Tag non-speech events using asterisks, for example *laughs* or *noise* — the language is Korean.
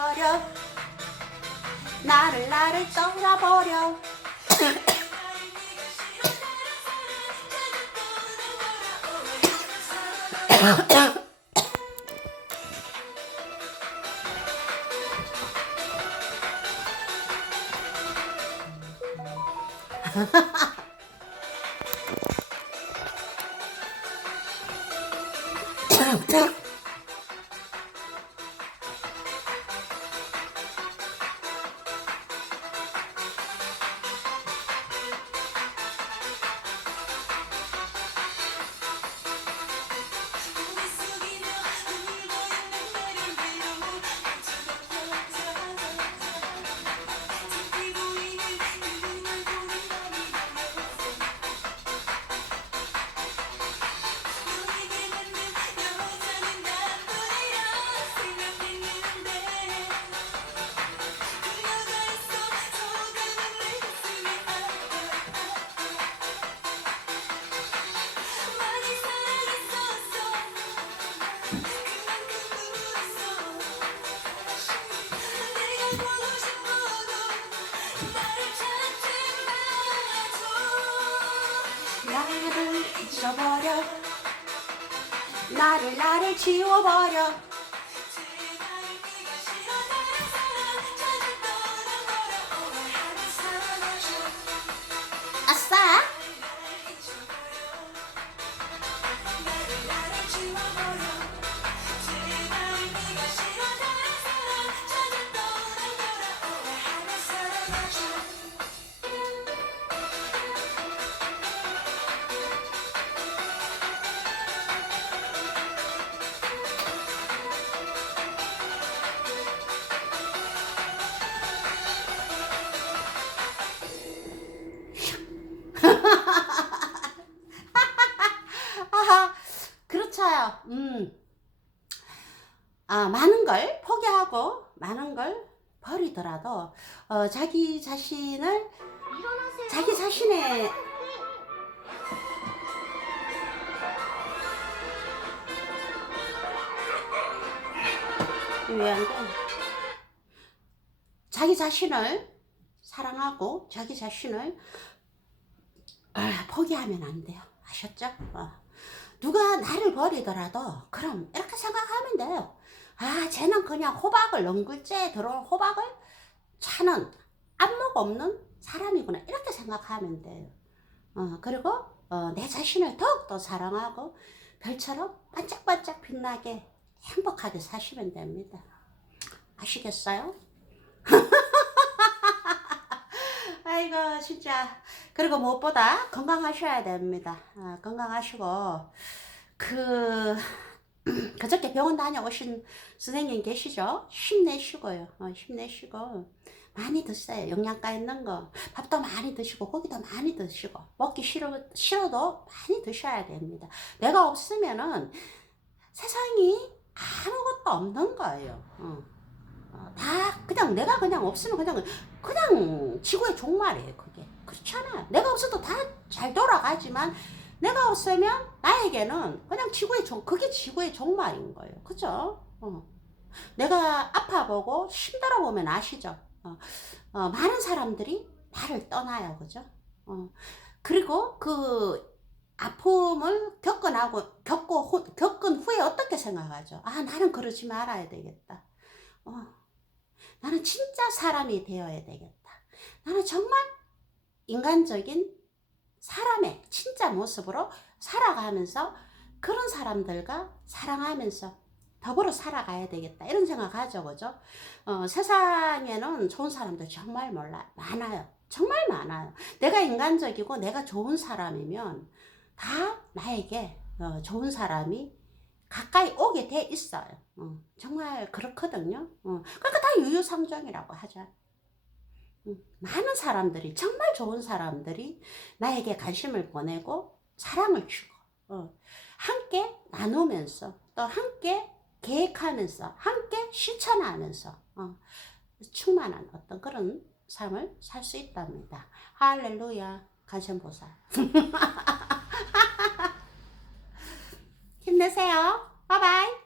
버려. 나를 나를 떠나버려. *laughs* 잊어버려. 나를 나를 지워버려. 아싸 아, 많은 걸 포기하고 많은 걸 버리더라도 어, 자기 자신을 자기 자신의 왜안 돼? 자기 자신을 사랑하고 자기 자신을 아, 포기하면 안 돼요. 아셨죠? 어. 누가 나를 버리더라도 그럼 이렇게 생각하면 돼요. 아, 쟤는 그냥 호박을 렁글째 들어올 호박을 차는 안목 없는 사람이구나. 이렇게 생각하면 돼요. 어, 그리고 어, 내 자신을 더욱더 사랑하고 별처럼 반짝반짝 빛나게 행복하게 사시면 됩니다. 아시겠어요? *laughs* 아이고 진짜 그리고 무엇보다 건강하셔야 됩니다. 아, 건강하시고 그 그저께 병원 다녀오신 선생님 계시죠? 힘내시고요. 어, 힘내시고 많이 드세요. 영양가 있는 거 밥도 많이 드시고 고기도 많이 드시고 먹기 싫어 싫어도 많이 드셔야 됩니다. 내가 없으면은 세상이 아무것도 없는 거예요. 어. 어, 다 그냥 내가 그냥 없으면 그냥 그냥 지구의 종말이에요. 그게 그렇잖아. 내가 없어도 다 잘 돌아가지만 내가 없으면 나에게는 그냥 지구의 종 그게 지구의 종말인 거예요. 그죠? 어. 내가 아파 보고 힘들어 보면 아시죠? 어. 어, 많은 사람들이 나를 떠나요. 그죠? 어. 그리고 그 아픔을 겪어나고 겪고 후, 겪은 후에 어떻게 생각하죠? 아 나는 그러지 말아야 되겠다. 어. 나는 진짜 사람이 되어야 되겠다. 나는 정말 인간적인 사람의 진짜 모습으로 살아가면서 그런 사람들과 사랑하면서 더불어 살아가야 되겠다. 이런 생각하죠. 그죠? 어, 세상에는 좋은 사람들 정말 몰라. 많아요. 정말 많아요. 내가 인간적이고 내가 좋은 사람이면 다 나에게 어, 좋은 사람이 가까이 오게 돼 있어요. 어, 정말 그렇거든요. 어, 그러니까 다 유유상종이라고 하죠. 많은 사람들이 정말 좋은 사람들이 나에게 관심을 보내고 사랑을 주고 어, 함께 나누면서 또 함께 계획하면서 함께 실천하면서 어, 충만한 어떤 그런 삶을 살 수 있답니다. 할렐루야 간신보살 *laughs* 힘내세요. 바이바이